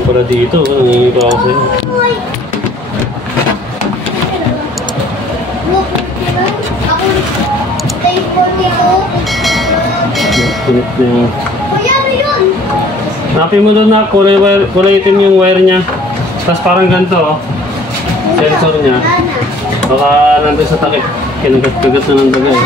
lang pala dito. Nangingi pa ako sa'yo. Kunit na yung... Hanapin mo doon na kulay itim yung wire niya. Tapos parang ganito oh. Sensor niya. Baka nandun sa takip. Kinagat-kagat na ng daga eh.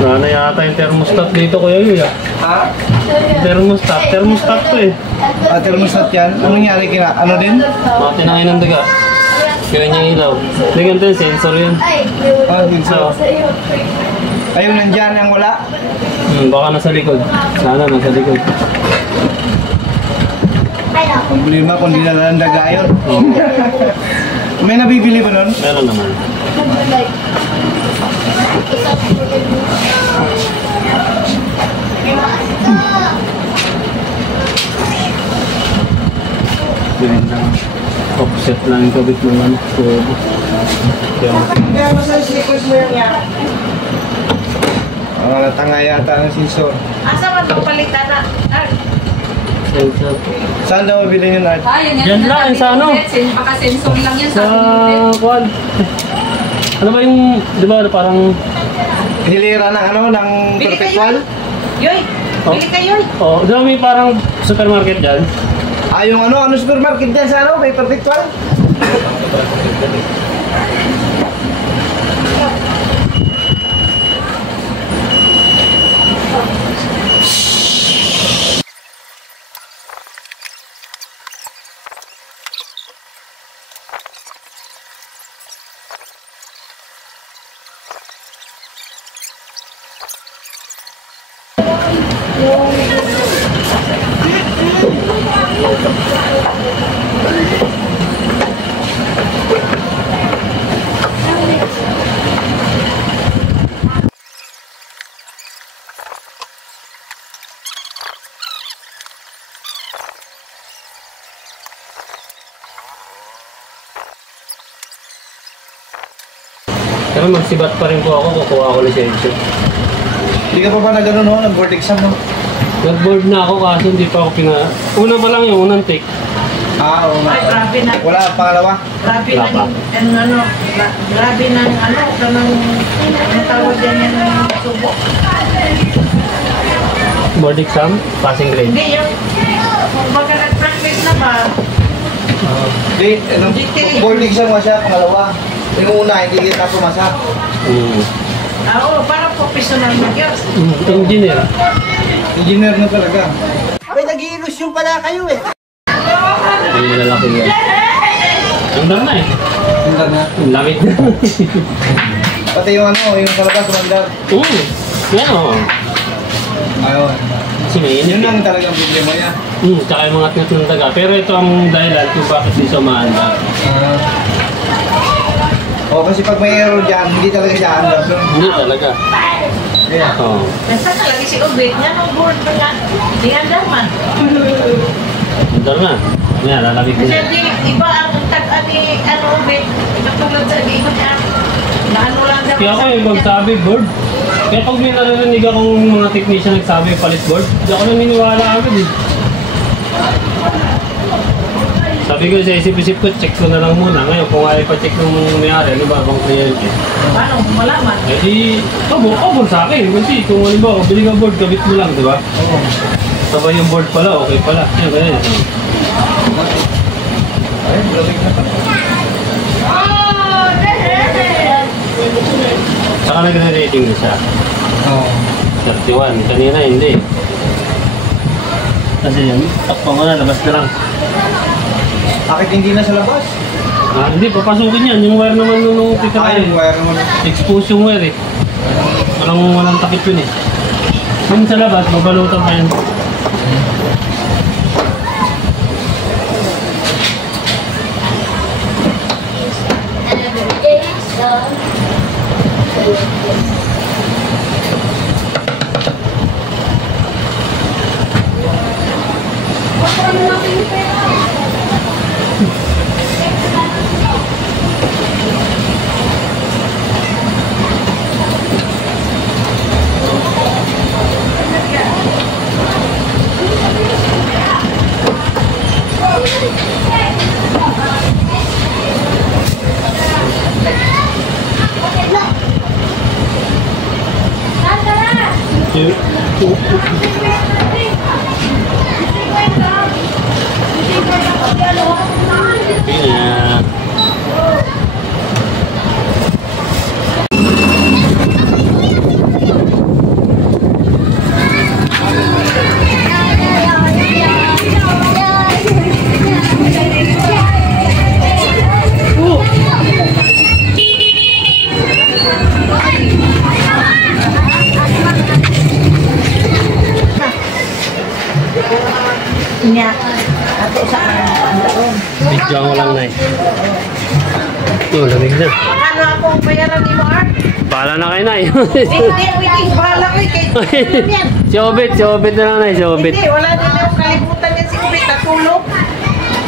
Wala na yata yung thermostat dito kuya yun ah. Ha? Thermostat to eh. Ah, thermostat yan? Anong nangyari kina? Ano din? Mga tinahin ng daga. Kaya niya ilaw. Hindi ganito yung sensor yun. Ah, sensor. Ayun, nandyan ang wala? Baka nasa likod. Sana nasa likod. Problema kung di nalandaga yun. May nabibili ba nun? Meron naman. Offset lang yung kabit naman. Kaya masayos likod mo yung yan. Natanga yata ng sensor. Asa man magpalitan na? Sensor. Saan daw mabili yun, Art? Diyan lang, sa ano? Baka sensor lang yan Sa kwan. Ano ba yung, di ba parang... Hilira ng ano, ng perpetual? Yoy! Bili kayo! Oo, di ba may parang supermarket dyan? Ah, yung ano supermarket dyan sa ano, may perpetual? Pero magsibat pa rin po ako, kukuha ako lisensya. Hindi ka pa ba nag-ano no? Nag-board exam no? Nag-board na ako kaso hindi pa ako Una pa lang yung unang take. Ah, oo nga. Ay, grabe na. Wala, pangalawa? Grabe Wala pa. Grabe na kanang tawag yan yung subo. Board exam, passing grade. Hindi yung, baga nag-practice na ba? Hindi, board exam nga siya, pangalawa. Yung una, hindi kita pumasa. Oo, parang professional na yun. Engineer. Engineer na talaga. May nag-i-illusion pala kayo eh. Ang malalaki yan. Andar na eh. Andar na. Ang lamit na. Pati yung ano, yung sa labas, umandar. Yan o. Ayun. Kasi mainit. Yun lang talagang problema niya. Tsaka yung mga tinat ng daga. Pero ito ang dahilan kung bakit di siya maandar. Kasi pag may error dyan, hindi talaga siya andar. Hindi talaga. Yeah. Oo. Nasa ka lagi si Ubit niya nung board pa niya. Di andar man. Andar na. Yan, lalapit Kasi na. di, iba ang tag-an ni Ubit. Ikatulad sa iba niya. Naano lang daw. Kaya ako yung magsabi board. Kaya pag may narinig akong mga technician nagsabi palit board, di ako naniniwala agad eh. Sabi ko sa isip-isip ko, check ko na lang muna. Ngayon, kung ayaw pa-check ng mayari, ano ba bang kliyente? Paano malaman? Eh di, kabor sa akin. Kasi kung ano ba, bili ka board, kabit mo lang, di ba? Oo. Sabay yung board pala, okay pala. Yan, ganyan. Ay, lamig na pa. Saka nagre-rating na siya. Oo. 31. Kanina hindi. Kasi yan, takpan ko na, labas na lang. Bakit hindi na sa labas? Hindi, papasukin yan. Yung wire naman nung pika Ay, yung wire naman. expose yung wire eh. Walang takip yun eh. Kung sa labas, babalutan pa yan. Yeah. Nya. Ato sa doon. Bigyan ko lang na eh. Oh, lamig na. Ano akong bayaran ni Mar? Bahala na kayo na eh. Hindi, waiting. Bahala ko eh. Si Obet na lang na eh, si Obet. Hindi, wala din yung kalimutan niya si Ubit. Natulog.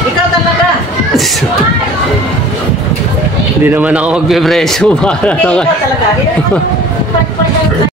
Ikaw talaga. Hindi naman ako magpe-preso. Bahala na Hindi, kayo. ikaw talaga.